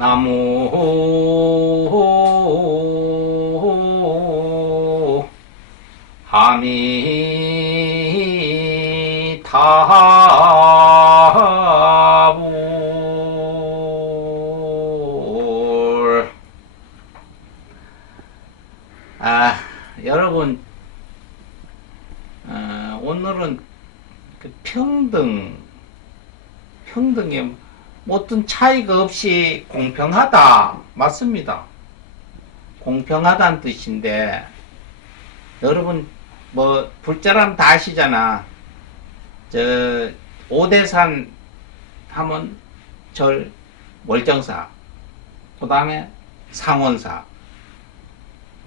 나무 아미타불. 여러분, 오늘은 그 평등에 어떤 차이가 없이 공평하다. 맞습니다. 공평하다는 뜻인데, 여러분, 뭐, 불자람 다 아시잖아. 오대산 하면 절, 월정사. 그 다음에 상원사.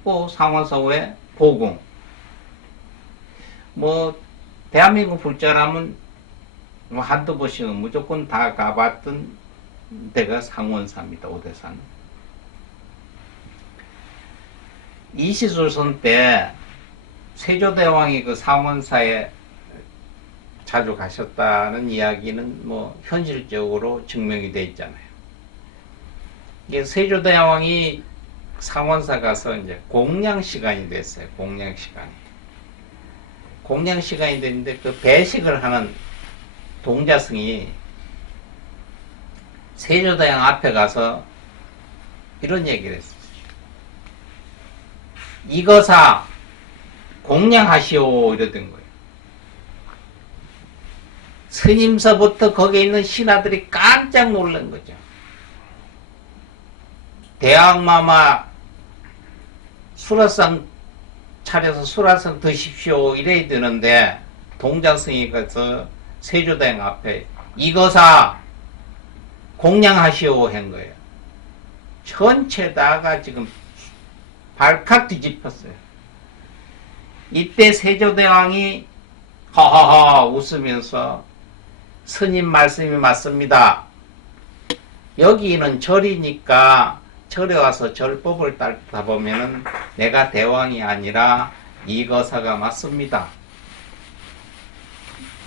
또 상원사 후에 보궁. 뭐, 대한민국 불자람은 뭐 한두 번씩은 무조건 다 가봤던 데가 상원사입니다. 오대산. 이시술선 때 세조대왕이 그 상원사에 자주 가셨다는 이야기는 뭐 현실적으로 증명이 돼 있잖아요. 이게 세조대왕이 상원사 가서 이제 공양 시간이 됐어요. 공양 시간이 됐는데 그 배식을 하는 동자승이 세조대왕 앞에 가서 이런 얘기를 했어요. 이거사 공양하시오 이러던 거예요. 스님서부터 거기에 있는 신하들이 깜짝 놀란 거죠. 대왕마마 수라상 차려서 수라상 드십시오 이래야 되는데 동자승이 가서 세조대왕 앞에 이거사 공양하시오 한 거예요. 전체 다가 지금 발칵 뒤집혔어요. 이때 세조대왕이 하하하 웃으면서 스님 말씀이 맞습니다. 여기는 절이니까 절에 와서 절법을 따르다 보면은 내가 대왕이 아니라 이거사가 맞습니다.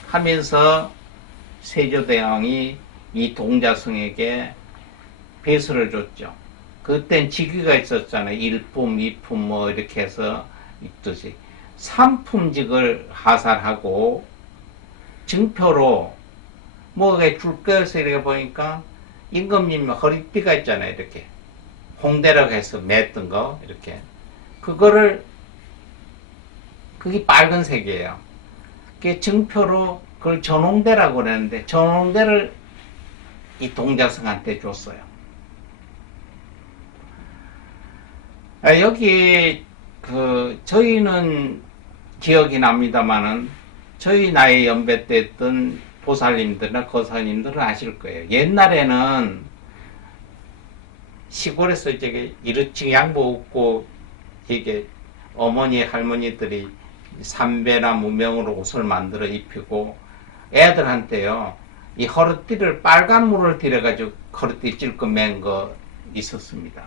하면서 세조대왕이 이 동자승에게 배설을 줬죠. 그땐 직위가 있었잖아요. 1품, 2품 뭐 이렇게 해서 있듯이 3품직을 하살하고 증표로 뭐에 줄 것을 이렇게 보니까 임금님 허리띠가 있잖아요. 이렇게 홍대라고 해서 맸던 거 이렇게 그거를 그게 빨간색이에요. 그게 증표로 그걸 전홍대라고 그랬는데 전홍대를 이 동자승한테 줬어요. 여기 저희는 기억이 납니다만은 저희 나이 연배 때 했던 보살님들이나 거사님들은 아실 거예요. 옛날에는 시골에서 이제 이렇게 양복 입고 이게 어머니 할머니들이 삼배나 무명으로 옷을 만들어 입히고 애들한테요 이 허리띠를 빨간 물을 들여가지고 허리띠 찔끔 맨 거 있었습니다.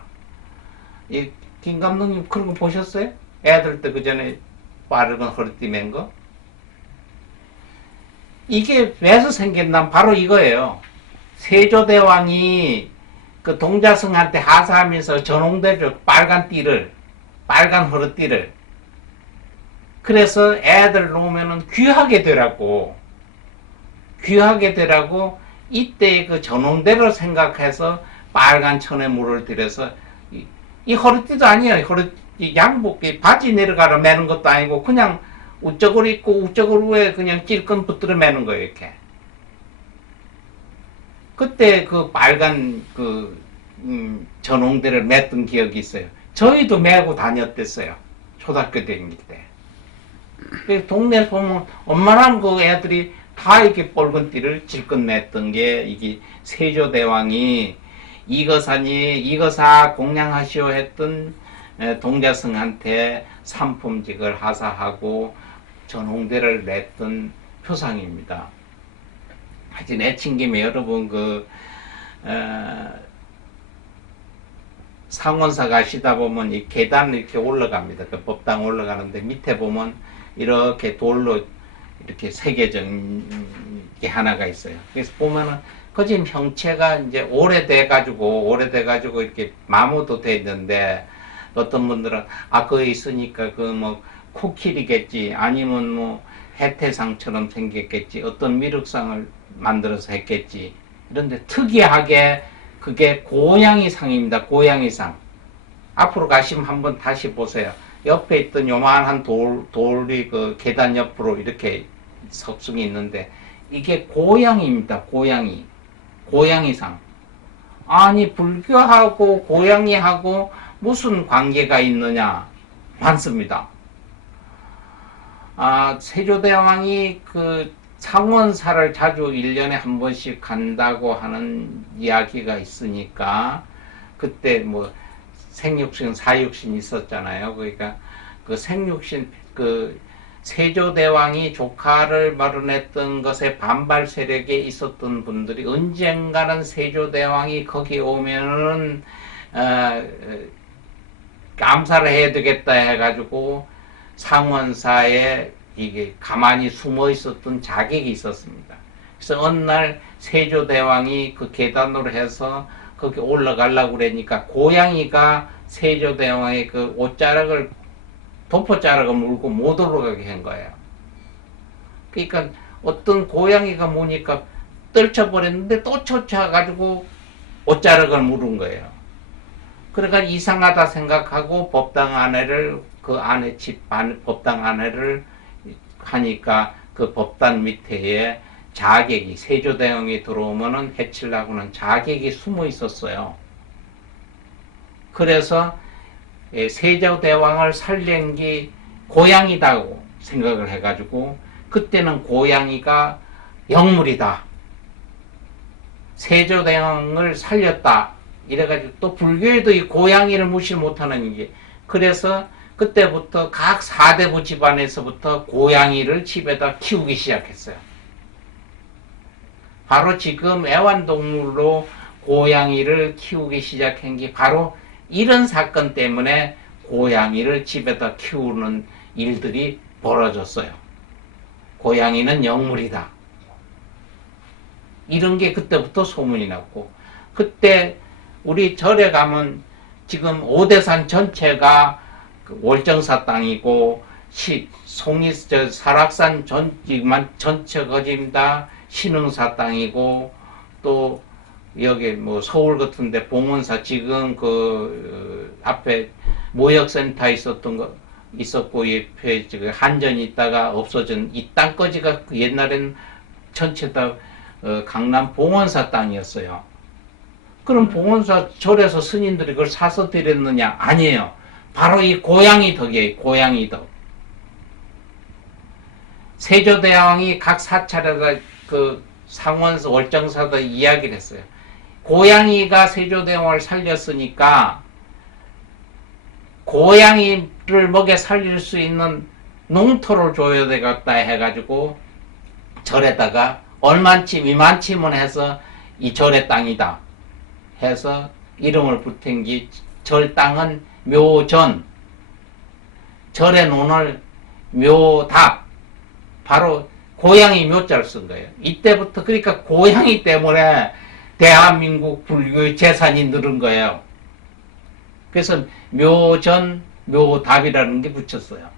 이 김 감독님 그런 거 보셨어요? 애들 때 그 전에 빨간 허리띠 맨 거? 이게 왜서 생겼나 바로 이거예요. 세조대왕이 그 동자승한테 하사하면서 전홍대를 빨간 허리띠를 그래서 애들 놓으면은 귀하게 되라고 이때 그 전홍대를 생각해서 빨간 천에 물을 들여서 이 허리띠도 아니에요. 허리띠 양복 바지 내려가라 매는 것도 아니고 그냥 우쩍을 입고 우쩍을 위에 그냥 찔끔 붙들어 매는 거예요. 이렇게 그때 그 빨간 전홍대를 맸던 기억이 있어요. 저희도 매고 다녔댔어요. 초등학교 다닐 때. 동네에 보면 엄마랑 그 애들이 다 이렇게 붉은 띠를 질끈 맸던 게 이게 세조대왕이 이거사 공양하시오 했던 동자승한테 삼품직을 하사하고 전홍대를 냈던 표상입니다. 하여튼 애친 김에 여러분 상원사 가시다 보면 이 계단을 이렇게 올라갑니다. 그 법당 올라가는데 밑에 보면 이렇게 돌로 이렇게 새겨진 게 하나가 있어요. 그래서 보면은 그 지금 형체가 이제 오래돼 가지고 이렇게 마모도 돼 있는데, 어떤 분들은 그거 있으니까 그 뭐 코끼리겠지, 아니면 뭐 해태상처럼 생겼겠지, 어떤 미륵상을 만들어서 했겠지. 그런데 특이하게 그게 고양이상입니다. 고양이상. 앞으로 가시면 한번 다시 보세요. 옆에 있던 요만한 돌이 그 계단 옆으로 이렇게 석승이 있는데, 이게 고양이입니다. 고양이상. 아니, 불교하고 고양이하고 무슨 관계가 있느냐? 많습니다. 세조대왕이 그 상원사를 자주 1년에 한 번씩 간다고 하는 이야기가 있으니까, 그때 뭐 생육신, 사육신 있었잖아요. 그러니까 그 생육신, 그 세조대왕이 조카를 마련했던 것에 반발 세력에 있었던 분들이 언젠가는 세조대왕이 거기 오면은 암살을 해야 되겠다 해가지고 상원사에 이게 가만히 숨어 있었던 자객이 있었습니다. 그래서 어느 날 세조대왕이 그 계단으로 해서 거기 올라가려고 그러니까 고양이가 세조대왕의 그 옷자락을, 도포자락을 물고 못 올라가게 한 거예요. 그러니까 어떤 고양이가 뭐니까 떨쳐버렸는데 또 쫓아가지고 옷자락을 물은 거예요. 그러니까 이상하다 생각하고 법당 아내를, 그 안에 법당 아내를 하니까 그 법당 밑에 자객이, 세조대왕이 들어오면은 해치려고는 자객이 숨어 있었어요. 그래서 세조대왕을 살린 게 고양이다고 생각을 해가지고, 그때는 고양이가 영물이다, 세조대왕을 살렸다 이래가지고, 또 불교에도 이 고양이를 무시 못하는 게, 그래서 그때부터 각 사대부 집안에서부터 고양이를 집에다 키우기 시작했어요. 바로 지금 애완동물로 고양이를 키우기 시작한 게 바로 이런 사건 때문에 고양이를 집에다 키우는 일들이 벌어졌어요. 고양이는 영물이다, 이런 게 그때부터 소문이 났고, 그때 우리 절에 가면 지금 오대산 전체가 월정사 땅이고, 설악산 전체 거짐다 신흥사 땅이고, 또 여기 뭐 서울 같은데 봉원사, 지금 그 앞에 모욕센터 있었고 옆에 한전이 있다가 없어진 이 땅거지가 옛날엔 전체 다 강남 봉원사 땅이었어요. 그럼 봉원사 절에서 스님들이 그걸 사서 드렸느냐? 아니에요. 바로 이 고양이 덕이에요. 고양이 덕. 세조대왕이 각 사찰에다 그 상원사, 월정사다 이야기를 했어요. 고양이가 세조대왕을 살렸으니까 고양이를 먹여 살릴 수 있는 농토를 줘야 되겠다 해가지고 절에다가 얼만침 이만침은 해서 이 절의 땅이다 해서 이름을 붙인 게, 절 땅은 묘전, 절의 논을 묘답, 바로 고양이 묘자를 쓴 거예요. 이때부터, 그러니까 고양이 때문에 대한민국 불교의 재산이 늘은 거예요. 그래서 묘전, 묘답이라는 게 붙였어요.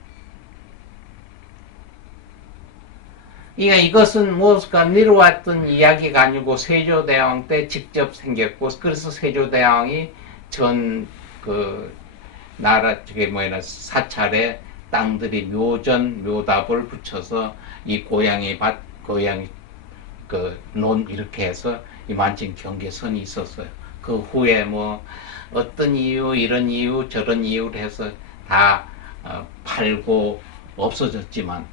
이것은 무엇가 미뤄왔던 이야기가 아니고 세조대왕 때 직접 생겼고, 그래서 세조대왕이 전 그 나라 사찰에 땅들이 묘전, 묘답을 붙여서 이 고양이 밭, 고양이 그 논 이렇게 해서 이만진 경계선이 있었어요. 그 후에 뭐 어떤 이유, 이런 이유, 저런 이유를 해서 다 팔고 없어졌지만,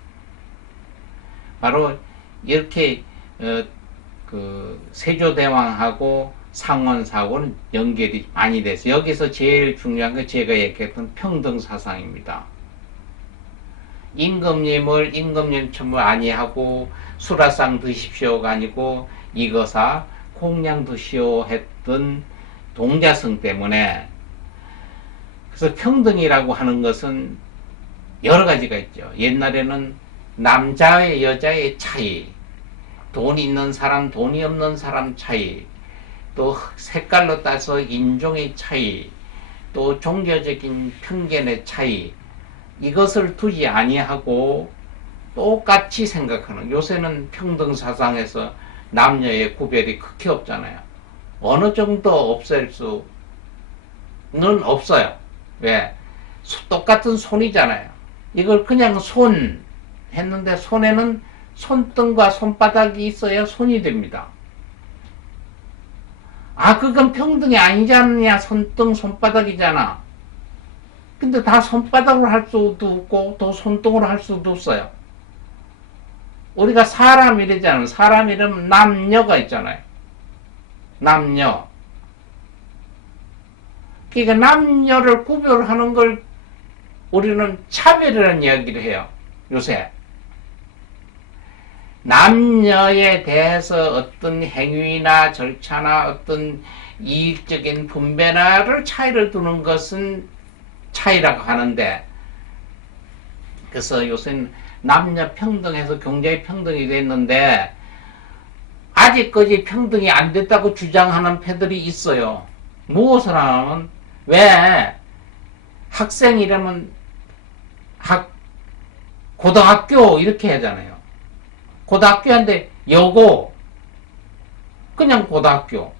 바로 이렇게 그 세조대왕하고 상원사하고는 연결이 많이 돼서, 여기서 제일 중요한 건 제가 얘기했던 평등사상입니다. 임금님을 임금님처럼 아니하고 수라상 드십시오가 아니고 이거사 공양 드시오 했던 동자성 때문에, 그래서 평등이라고 하는 것은 여러 가지가 있죠. 옛날에는 남자의 여자의 차이, 돈 있는 사람, 돈이 없는 사람 차이, 또 색깔로 따서 인종의 차이, 또 종교적인 편견의 차이, 이것을 두지 아니하고 똑같이 생각하는, 요새는 평등 사상에서 남녀의 구별이 극히 없잖아요. 어느 정도 없앨 수는 없어요. 왜? 똑같은 손이잖아요. 이걸 그냥 손 했는데 손에는 손등과 손바닥이 있어야 손이 됩니다. 아, 그건 평등이 아니지 않느냐? 손등, 손바닥이잖아. 근데 다 손바닥으로 할 수도 없고 또 손등으로 할 수도 없어요. 우리가 사람 이러잖아요. 사람 이름 남녀가 있잖아요. 남녀. 그러니까 남녀를 구별하는 걸 우리는 차별이라는 이야기를 해요. 요새. 남녀에 대해서 어떤 행위나 절차나 어떤 이익적인 분배나를 차이를 두는 것은 차이라고 하는데, 그래서 요새는 남녀 평등해서 경제의 평등이 됐는데 아직까지 평등이 안 됐다고 주장하는 패들이 있어요. 무엇을 하면, 왜 학생 이러면 고등학교 이렇게 하잖아요. 고등학교인데 여고, 그냥 고등학교.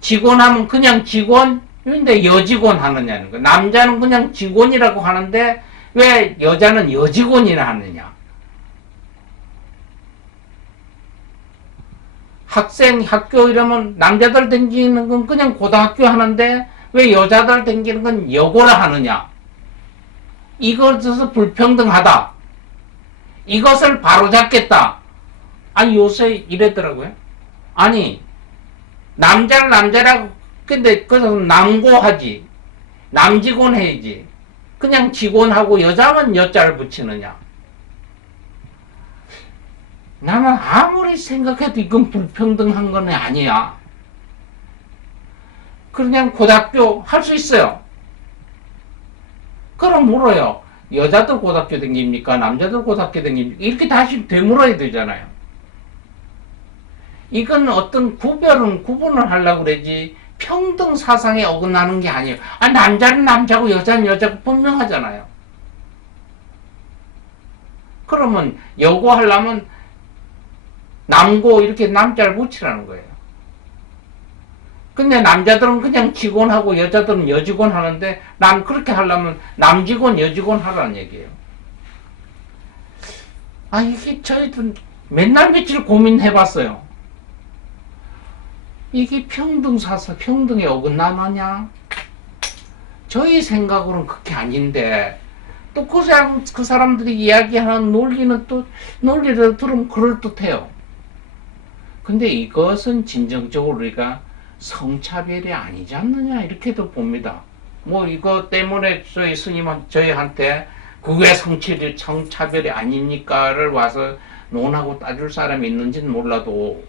직원하면 그냥 직원, 근데 여직원 하느냐는 거. 남자는 그냥 직원이라고 하는데 왜 여자는 여직원이라 하느냐. 학생 학교 이러면 남자들 다니는 건 그냥 고등학교 하는데 왜 여자들 다니는 건 여고라 하느냐. 이것에서 불평등하다. 이것을 바로잡겠다. 아니 요새 이랬더라고요. 아니 남자를 남자라고, 근데 그래서 남고하지, 남직원 해야지. 그냥 직원하고 여자만 여자를 붙이느냐. 나는 아무리 생각해도 이건 불평등한 건 아니야. 그냥 고등학교 할 수 있어요. 그럼 물어요. 여자들 고등학교 다닙니까? 남자들 고등학교 다닙니까? 이렇게 다시 되물어야 되잖아요. 이건 어떤 구분을 하려고 그러지 평등 사상에 어긋나는 게 아니에요. 아, 남자는 남자고 여자는 여자고 분명하잖아요. 그러면 여고 하려면 남고 이렇게 남자를 붙이라는 거예요. 근데 남자들은 그냥 직원하고 여자들은 여직원 하는데 난 그렇게 하려면 남직원 여직원 하라는 얘기예요. 아, 이게 저희도 맨날 며칠 고민해봤어요. 이게 평등사상, 평등에 어긋나느냐? 저희 생각으로는 그게 아닌데, 또 그 사람들이 이야기하는 논리는 또, 논리를 들으면 그럴듯해요. 근데 이것은 진정적으로 우리가 성차별이 아니지 않느냐, 이렇게도 봅니다. 뭐, 이거 때문에 저희 스님은 저희한테 그게 성차별이 아닙니까를 와서 논하고 따질 사람이 있는지는 몰라도,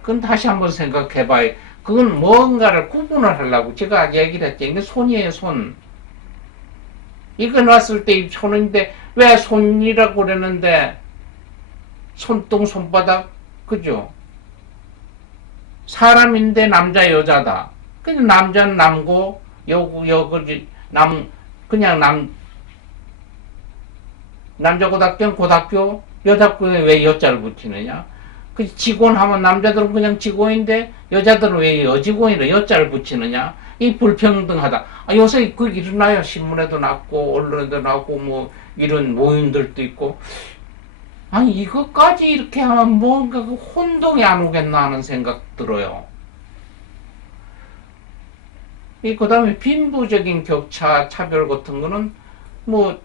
그건 다시 한번 생각해봐요. 그건 뭔가를 구분을 하려고 제가 얘기를 했죠. 이게 손이에요, 손. 이거 놨을 때 손인데 왜 손이라고 그러는데 손등, 손바닥, 그죠? 사람인데 남자, 여자다. 그냥 남자는 남고, 남자 고등학교는 고등학교, 여자학교는 왜 여자를 붙이느냐? 그 직원 하면 남자들은 그냥 직원인데 여자들은 왜 여직원이라 여자를 붙이느냐? 이 불평등하다. 아, 요새 그 일어나요. 신문에도 났고 언론에도 나오고 뭐 이런 모임들도 있고. 아니 이것까지 이렇게 하면 뭔가 그 혼동이 안 오겠나 하는 생각 들어요. 그 다음에 빈부적인 격차 차별 같은 거는 뭐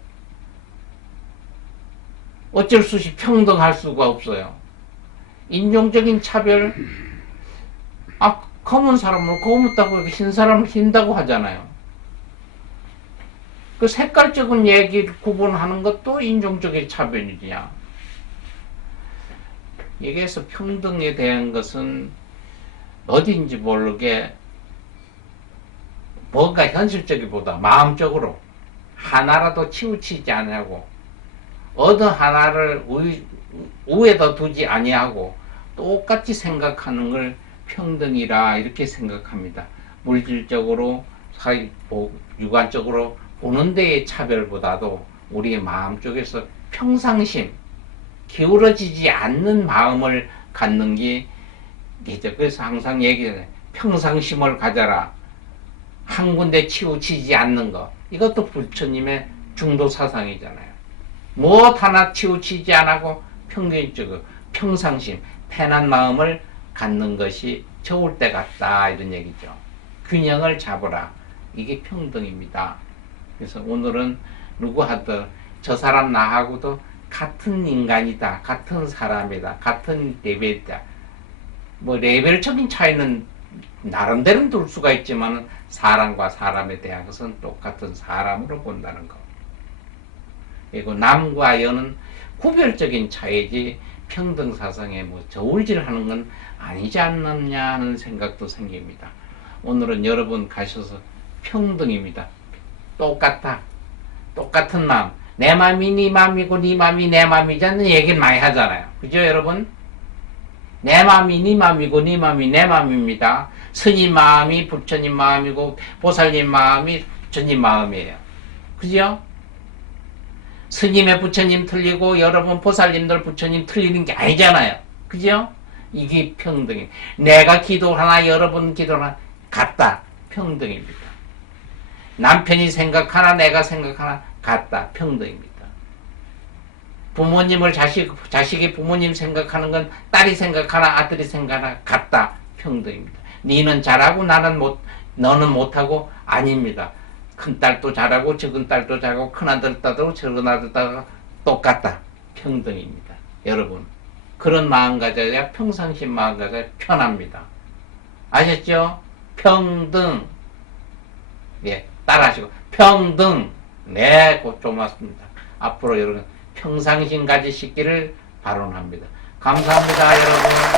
어쩔 수 없이 평등할 수가 없어요. 인종적인 차별, 아, 검은 사람은 검었다고 흰 사람은 흰다고 하잖아요. 그 색깔적인 얘기를 구분하는 것도 인종적인 차별이냐. 여기에서 평등에 대한 것은 어딘지 모르게 뭔가 현실적이보다 마음적으로 하나라도 치우치지 않냐고 어느 하나를 위에다 두지 아니하고 똑같이 생각하는 걸 평등이라 이렇게 생각합니다. 물질적으로 육안적으로 보는 데의 차별보다도 우리의 마음 쪽에서 평상심, 기울어지지 않는 마음을 갖는 게 있죠. 그래서 항상 얘기해요. 평상심을 가져라. 한 군데 치우치지 않는 것. 이것도 부처님의 중도 사상이잖아요. 무엇 하나 치우치지 않고 평균적으로 평상심, 편한 마음을 갖는 것이 좋을 때 같다 이런 얘기죠. 균형을 잡으라. 이게 평등입니다. 그래서 오늘은 누구 하든 저 사람 나하고도 같은 인간이다. 같은 사람이다. 같은 레벨이다. 뭐 레벨적인 차이는 나름대로 둘 수가 있지만 사람과 사람에 대한 것은 똑같은 사람으로 본다는 거. 그리고 남과 여는 구별적인 차이지 평등 사상에 뭐 저울질하는 건 아니지 않느냐 하는 생각도 생깁니다. 오늘은 여러분 가셔서 평등입니다. 똑같다. 똑같은 마음. 내 마음이 네 마음이고 네 마음이 내 마음이자는 얘기를 많이 하잖아요. 그죠 여러분? 내 마음이 네 마음이고 네 마음이 내 마음입니다. 스님 마음이 부처님 마음이고 보살님 마음이 부처님 마음이에요. 그죠? 스님의 부처님 틀리고 여러분 보살님들 부처님 틀리는 게 아니잖아요. 그죠? 이게 평등이에요. 내가 기도하나 여러분 기도하나 같다. 평등입니다. 남편이 생각하나 내가 생각하나 같다. 평등입니다. 부모님을 자식이 부모님 생각하는 건 딸이 생각하나 아들이 생각하나 같다. 평등입니다. 니는 잘하고 나는 너는 못하고 아닙니다. 큰딸도 잘하고 적은딸도 잘하고 큰아들 딸도 적은아들 딸도 똑같다. 평등입니다. 여러분 그런 마음 가져야 평상심 마음 가져야 편합니다. 아셨죠? 평등. 예, 따라하시고 평등. 네, 곧 맞습니다. 앞으로 여러분 평상심 가지시기를 발언합니다. 감사합니다, 여러분.